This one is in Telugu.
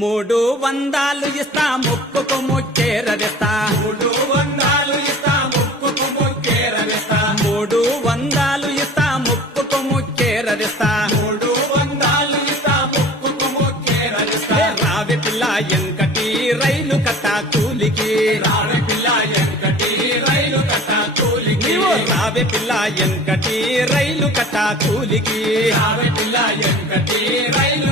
300 ఇస్తా ముక్కుకు ముచ్చేరదిస్తా 300 ఇస్తా ముక్కుకు ముక్కేరవేస్తా 300 ఇస్తా ముక్కుకు ముచ్చేరదిస్తా 300 ఇస్తా ముక్కుకు ముక్కేరవేస్తా రావే పిల్ల ఎంకటి రైలు కట్ట కూలికి రావే పిల్ల ఎంకటి రైలు కట్ట కూలికి నీవు రావే పిల్ల ఎంకటి రైలు కట్ట కూలికి రావే పిల్ల ఎంకటి రైలు